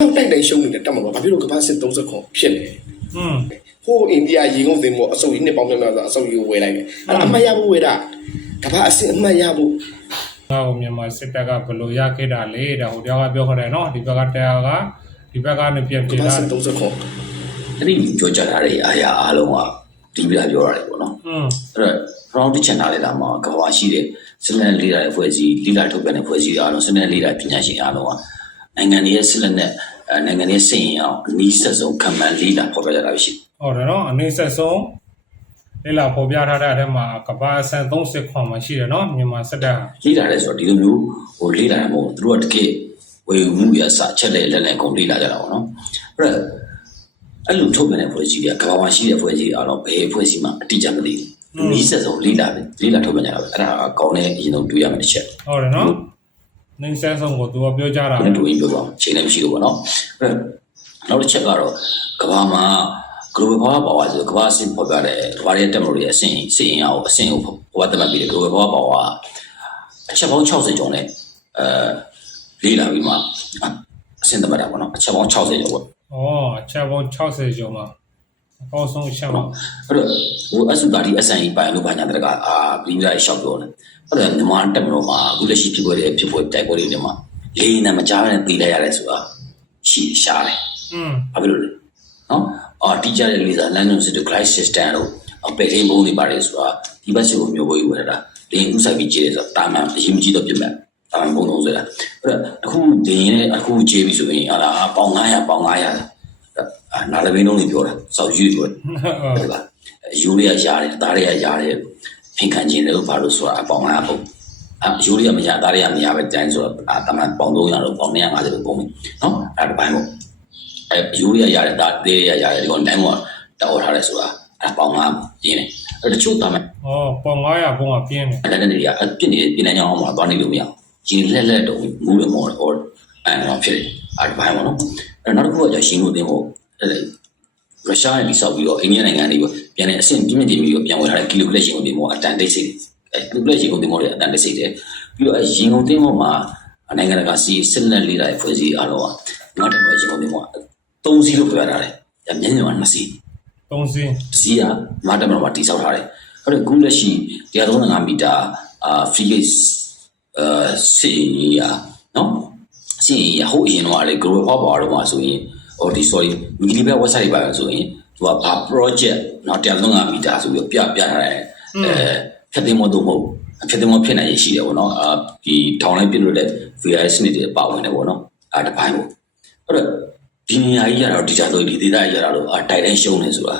တိုက်တိုင်းရှုံးနေတဲ့တက်မလို့ဘာဖြစ်လို့ကမ္ဘာစစ်30ခွန်ဖြစ်နေလဲ อืม ဟိုအိန္ဒိယရေကုန်သင်္ဘောအစုပ်ကြီးနှစ်ပေါင်းများများဆိုအစုပ်ကြီးကိုဝယ်လိုက်တယ်အဲ့ဒါအမှတ်ရဖို့ဝယ်တာကမ္ဘာအစစ်အမှတ်ရဖို့ ငါ့ကိုမြန်မာစစ်တပ်ကဘယ်လိုရခဲ့တာလဲဒါဟိုတယောက်ကပြောခဲ့တယ်နော်ဒီဘက်ကတရားကဒီဘက်ကနေပြန် က ပြေး မ္ဘာ လာ စစ်30ခွန် အဲ့ဒီပြောကြတာတွေအားရအားလုံးကဒီပြပြောရတယ်ပေါ့နော် อืม အဲ့တော့ round တစ်ချန်ထားလိုက်တာမှာကဘာရှိတဲ့စလန်လေးလာတဲ့ဖွဲ့စည်းလိလာထုတ်ပြန်တဲ့ဖွဲ့စည်းအားလုံးစနစ်လေးလာပညာရှင်အားလုံးက နိုင်ငံရဲ့စလန်နဲ့အဲနိုင်ငံရဲ့စိတ်ရင်အောင်အနည်းဆက်ဆုံးခံမှန်းလေးလာဖော်ပြကြတာရှိဟုတ်တယ်နော်အနေဆက်ဆုံးလေလာပေါ်ပြထားတဲ့အထက်မှာကဘာဆန်30ခွန်မှာရှိတယ်နော်မြန်မာစစ်တပ်ဟာလေးလာတယ်ဆိုတော့ဒီလိုမျိုးဟိုလေးလာတယ်မဟုတ်ဘူးသူတို့ကတကယ်ဝေမှုရစချက်လက်လက်လက်ကုန်လေးလာကြတာပေါ့နော်အဲ့တော့အဲ့လိုထုတ်ပြန်တဲ့ဖွဲ့စည်းတွေကကဘာမှာရှိတဲ့ဖွဲ့စည်းအားလုံးဘယ်ဖွဲ့စည်းမှအတိအကျမသိဘူးအနည်းဆက်ဆုံးလေးလာပဲလေးလာထုတ်ပြန်ကြတာပဲအဲ့ဒါအကောင်းတဲ့အရင်ဆုံးတွေးရမယ်တစ်ချက်ဟုတ်တယ်နော် နေဆက်ဆုံးကိုသူကပြောကြတာအဲ့ဒါတွေ့ပြောပါချိန်လည်းမရှိဘူးပေါ့နော်အဲ့နောက်တစ်ချက်ကတော့ကဘာမှာ global power power ဆိုကဘာအဆင့်ပေါ်ပြတယ်ကဘာရဲ့တက်မလို့ရဲ့အဆင့်စင်အောင်အဆင့်ကိုဟိုကတမတ်ပြီး global power power အချက်ပေါင်း60ကျော်နဲ့အဲလေးလာပြီးမှအဆင့်တမတ်တာပေါ့နော်အချက်ပေါင်း60ကျော်ပေါ့ဩအချက်ပေါင်း60ကျော်မှာ အကောင်းဆုံးအချက်ပါအဲ့တော့ဟိုအစုတာဒီ SNE ပိုင်းလို့ဘာညာတကအာပြီးကြရရှောက်ပြောတယ်အဲ့တော့မြန်မာတက်မလို့မှာအခုလက်ရှိဖြစ်ပေါ်တဲ့ဖြစ်ပေါ်တိုက်ပွဲတွေတွေမှာလေးနဲ့မကြားနဲ့ပြေးလိုက်ရတယ်ဆိုတာရှိရှားတယ်อืมဘာဖြစ်လို့လဲနော်အာတီချာရဲ့လေသာလမ်းညွန်စစ်တို့ glide system တို့အပယ်ထိန်ဘုံတွေပါတယ်ဆိုတာဒီဘက်စီကိုမျိုးပေါ်ယူရတာဒင်းဥဆိုင်ပြီးကျေးတယ်ဆိုတာတာမန်အရင်မကြည့်တော့ပြတ်မဲ့တာမန်ဘုံလုံးဆိုတာအဲ့တော့အခုဒင်းနဲ့အခုကျေးပြီဆိုရင်အာလာပေါင်900ပေါင်900အာ နာလဘင်းလုံးတွေပြောတာစောက်ယူပြောတယ်ဟုတ်လားယူရီးယားရားတယ်ဒါတွေကရားတယ်ဖင်ခံခြင်းလည်းဘာလို့ဆိုတာအပေါင်900ပုံအာယူရီးယားမရဒါတွေကမရပဲတန်းဆိုတော့အာတာမန်ပေါင်300လို့ပေါင်250လို့ပုံပြီနော်အဲ့ဒါပိုင်းပေါ့အဲယူရီးယားရတယ်ဒါတေးရရတယ်ဒီကောင်တိုင်းမှာတောက်ထားတယ်ဆိုတာအဲပေါင်ငါပြင်းတယ်အဲတချို့တာမဲ့ဩပေါင်900ပုံကပြင်းတယ်အဲ့ဒါနဲ့နေရအပြစ်နေပြင်းနေကြအောင်မှာသွားနေလို့မရအောင်ဂျင်းလက်လက်တော့မူးရမော်ဟောအဲတော့ဖြစ်တယ်အဲဘိုင်းမနော် အဲနောက်တစ်ခုကじゃရှင်လို့တင်ဖို့အဲရုရှားနဲ့ဒီဆောက်ပြီးတော့အိန္ဒိယနိုင်ငံတွေပြန်နေအဆင့်ပြင်းပြင်းတင်ပြီးတော့ပြန်ဝင်လာတဲ့ကီလိုကလက်ရှင်ကိုတင်ဖို့အတန်တိတ်စိတ်အဲကီလိုကလက်ရှင်ကိုတင်ဖို့လည်းအတန်တိတ်စိတ်တယ်ပြီးတော့အဲရင်ကုန်တင်ဖို့မှာနိုင်ငံတကာစီစစ်လက်လေးတိုင်းဖွဲ့စည်းအားလုံးကငါတို့ကရင်ကုန်တင်ဖို့သုံးစီလို့ပြောတာလေညညမှာနှစ်စီ3စင်းစီကမာတမတော်မှာတိစောက်ထားတယ်အဲ့တော့ခုလက်ရှိ135မီတာအာ free gate အာစီ ယာနော်စီယာဟိုအရင်တော့လေ global power တော့မှာဆိုရင်ဟိုဒီ sorry Wikipedia website ပါဆိုရင်သူကဘာ project နော်135မီတာဆိုပြီးပြပြထားတယ်အဲဖြတ်သိမ်းမတော့မဟုတ်ဖြတ်သိမ်းမဖြစ်နိုင်ရရှိတယ်ပေါ့နော်အာဒီထောင်လိုက်ပြလို့တဲ့ VIS စနစ်တွေပါဝင်တယ်ပေါ့နော်အဲတပိုင်းပေါ့အဲ့တော့ဒီနေရာကြီးရတော့ data ဆိုဒီ data ကြီးရတော့အာတိုင်တိုင်းရှုံးနေဆိုတာ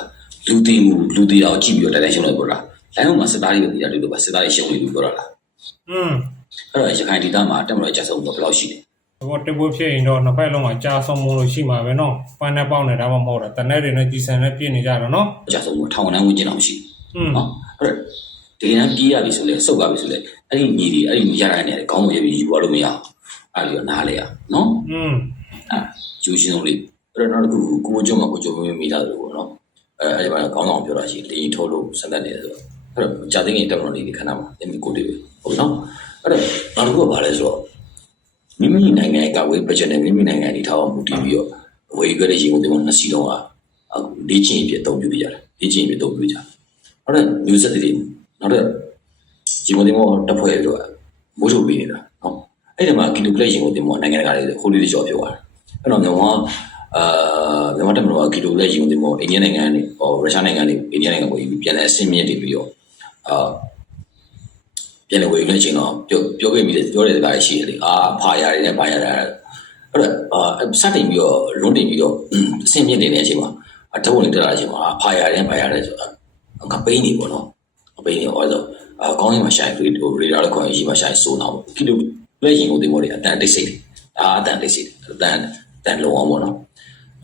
လူတည်မှုလူတည်အောင်ကြည့်ပြီးတော့တိုင်တိုင်ရှုံးလိုက်ပေါ်တာလိုင်းမှာစစ်သားတွေပဲတည်ရတယ်လို့ပါစစ်သားတွေရှုံးနေပြီးပြောတာလားอืมအဲ့တော့ရခိုင်ဒေသမှာတက်မလို့အကြဆုံးတော့ဘယ်လောက်ရှိလဲ အခုတပွေးဖြစ်ရင်တော့နှစ်ဖက်လုံးမှာကြာဆုံးမှုလို့ရှိမှာပဲနော်ပန်းနဲ့ပေါက်နေတာမှမဟုတ်တာတနက်တွေနဲ့ကြည်ဆန်နဲ့ပြည့်နေကြတော့နော်ကြာဆုံးမှုထောင်တန်းဝင်ကျင်အောင်ရှိနော်အဲ့ဒါဒီနန်းပြေးရပြီဆိုလဲစုပ်ရပြီဆိုလဲအဲ့ဒီညီတွေအဲ့ဒီရတာနဲ့ခေါင်းကိုရပြီးယူရလို့မရအောင်အဲ့ဒီတော့နားလဲရနော်อืมအဲ့ယူရှင်းဆုံးလေးအဲ့တော့နောက်တစ်ခုကိုကိုကျုံကကိုကျုံမင်းမိသားစုပေါ့နော်အဲ့အဲ့ဒီမှာခေါင်းဆောင်ပြောတာရှိလေထိုးလို့ဆက်လက်နေတယ်ဆိုတော့အဲ့တော့ကြာသိငယ်တက်မလို့လေးဒီခဏမှာအမီကိုတွေပဲဟုတ်နော်အဲ့တော့နောက်တစ်ခုကဘာလဲဆိုတော့ မိမိနိုင်ငံရဲ့ကာဝေးဘတ်ဂျက်နဲ့မိမိနိုင်ငံဒီထားအောင်မူတည်ပြီးတော့ဝေယူခဲ့တဲ့ရေကုန်တင်မနှစ်စီလုံးကအခုလေ့ကျင့်ပြအသုံးပြုပြရတယ်လေ့ကျင့်ပြအသုံးပြုကြနောက်တော့ news တွေနောက်တော့ရေကုန်တင်မတစ်ဖွဲ့ပြီးတော့မိုးထုတ်ပေးနေတာနော်အဲ့ဒီမှာကီလိုကလက်ရေကုန်တင်မနိုင်ငံတကာတွေဟိုလေးတွေကြော်ပြောသွားတယ်အဲ့တော့မြန်မာအာမြန်မာတမလို့ကီလိုလက်ရေကုန်တင်မအိန္ဒိယနိုင်ငံနဲ့ဟောရုရှားနိုင်ငံနဲ့အိန္ဒိယနိုင်ငံကိုပြန်လဲအဆင့်မြင့်တင်ပြီးတော့အာ ပြန်လည်ဝေယူနေချိန်တော့ပြောပြောခဲ့မိတယ်ပြောတဲ့စကားရှိတယ်လေအာဖာရတယ်နဲ့ဖာရတယ်အဲ့တော့အာစတင်ပြီးတော့လွန်တင်ပြီးတော့အဆင်မြင့်နေတဲ့အချိန်မှာအထုံးဝင်တက်လာတဲ့အချိန်မှာဖာရတယ်ဖာရတယ်ဆိုတာကပိန်းနေပေါ့နော်ကပိန်းနေဟောဆိုအာကောင်းရင်မဆိုင်ဘူးဟိုရေဒါလည်းခေါင်းရှိမှဆိုင်ဆိုးတော့ကီလိုလက်ရင်ကိုဒီမိုတွေအတန်တိတ်စိတ်အာအတန်တိတ်စိတ်အတန်တန်လုံးအောင်ပေါ့နော်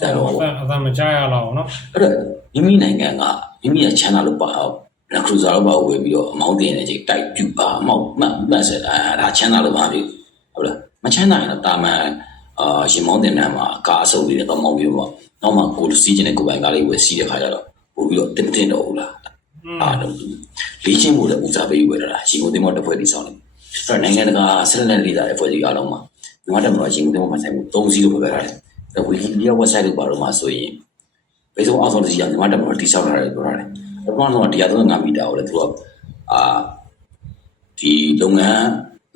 တန်လုံးအောင်အသံအသံမကြားရတော့နော်အဲ့တော့မိမိနိုင်ငံကမိမိရဲ့ချမ်းသာလို့ပါ အောင်လခရူဇာတော့ပါဝယ်ပြီးတော့အမောင်းတင်နေချိန်တိုက်ပြူပါအမောင်းမှတ်မှတ်ဆက်တာဒါချမ်းသာလို့ပါပြီဟုတ်လားမချမ်းသာရင်တော့တာမန်အာရှင်မောင်းတင်တန်းမှာကားအဆုပ်လေးနဲ့တော့မောင်းပြီးတော့နောက်မှကိုစီးကျင်တဲ့ကိုပိုင်ကားလေးဝယ်စီးတဲ့ခါကျတော့ပို့ပြီးတော့တင်တင်တော့ဘူးလားอืมအားတော့လေးချင်းကိုလည်းဦးစားပေးဝယ်တာရှင်ကိုတင်မောတစ်ဖွဲ့တိဆောင်တယ်အဲ့တော့နိုင်ငံတကာဆက်လက်လေးတာတဲ့ဖွဲ့စည်းအားလုံးမှာမြန်မာတက်မတော်ရှင်ကိုတင်မောမှဆိုင်မှု၃စီးလို့ပြောပြထားတယ်အဲဝီကီပီဒီယာ website လို့ပါတော့မှဆိုရင်ဘယ်ဆုံးအောင်ဆုံးတစီကမြန်မာတက်မှာတိဆောက်ထားတယ်ပြောတာလေ ပထမဆုံးက135မီတာကိုလည်းသူကအာဒီလုပ်ငန်း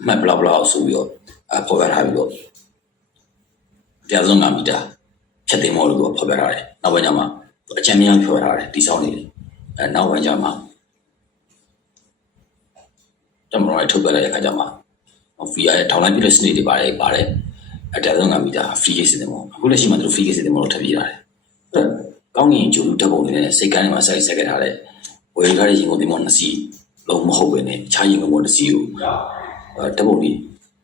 မှတ်ဘလောက်ဘလောက်ဆိုပြီးတော့အပေါ်ပြထားပြီးတော့135မီတာဖြတ်သိမ်းမောလို့သူကပေါ်ပြထားတယ်နောက်ပိုင်းကျမှအချမ်းမြောင်းဖြောထားတယ်တိဆောက်နေတယ်အဲနောက်ပိုင်းကျမှတမတော်ရထုတ်ပြလိုက်တဲ့အခါကျမှ VR ရဲ့ထောင်လိုက်ပြတဲ့စနစ်တွေပါတယ်ပါတယ်အတက်ဆုံးကမီတာ free case တွေပေါ့အခုလက်ရှိမှာသူတို့ free case တွေမလို့ထပ်ပြေးတာတယ်အဲ့ ကောင်းကင်ဂျိုလူတက်ပုံတွေနဲ့စိတ်ကန်းတွေမှာစိုက်ဆက်ခဲ့ထားတဲ့ဝယ်ထားတဲ့ရင်ကုန်တွေမှာနှစ်စီးလုံးမဟုတ်ပဲနဲ့ခြားရင်ကုန်တစ်စီးကိုအဲတက်ပုံတွေ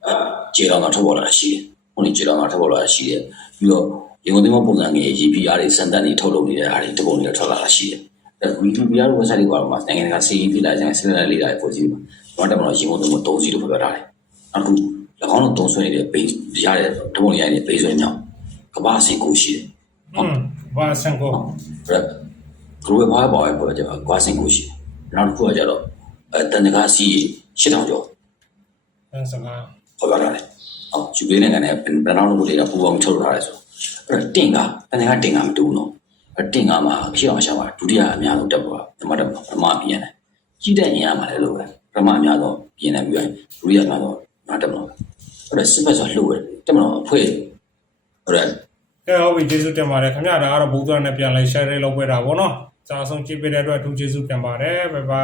အဲခြေတော်မှာထုတ်ပေါ်လာတာရှိတယ်ဟိုနေခြေတော်မှာထုတ်ပေါ်လာတာရှိတယ်ပြီးတော့ရင်ကုန်တွေမှာပုံစံငယ် GPR တွေစံတက်တွေထုတ်လုပ်နေတဲ့အားတွေတက်ပုံတွေထွက်လာတာရှိတယ်အဲ VPR website တွေကတော့နိုင်ငံတကာစီးရင်ပြလိုက်တဲ့ဆက်လက်လေးတာပေါ်ကြည့်ပါတော့တက်မလို့ရင်ကုန်တွေမှာ3စီးလို့ပြောထားတယ်အခု၎င်းတို့သုံးဆွဲနေတဲ့ base ရတဲ့တပုံရတဲ့ base ဆွဲမြောင်းကဘာစင်ကိုရှိတယ် อืมဘာဆန်ကို။အဲ့ဂရုဘာဘာပဲပြောကြပါကဘာစင်ကိုရှိတယ်။နောက်တစ်ခုကကြတော့အဲတန်တကားစီ8000ကျော်တန်စကားခေါ်ပြထားတယ်။အော်ယူပေးနိုင်ငံနဲ့ဘယ်နောက်လို့လေပူပေါင်းထုတ်ထားတယ်ဆို။အဲ့တင်ကတန်တကားတင်ကမတူဘူးနော်။အဲ့တင်ကမှာခေအောင်ရှာပါဒုတိယအများဆုံးတက်ပေါ်ပထမတက်ပထမပြင်းတယ်။ကြီးတဲ့အင်အားမှာလည်းလို့ပဲပထမအများဆုံးပြင်းတယ်ပြီးရင်ဒုတိယအများဆုံးနောက်တက်မလို့အဲ့ဒါစစ်ဘက်ဆိုလှုပ်တယ်တက်မလို့ဖွဲ့အဲ့ဒါ ကဲဟုတ်ပြီကျေးဇူးတင်ပါတယ်ခင်ဗျာဒါကတော့ဘုရားနဲ့ပြန်လဲ share လေးလုပ်ပေးတာဗောနော်စာအဆုံးကြည့်ပေးတဲ့အတွက်အထူးကျေးဇူးတင်ပါတယ်ဘိုင်ဘိုင်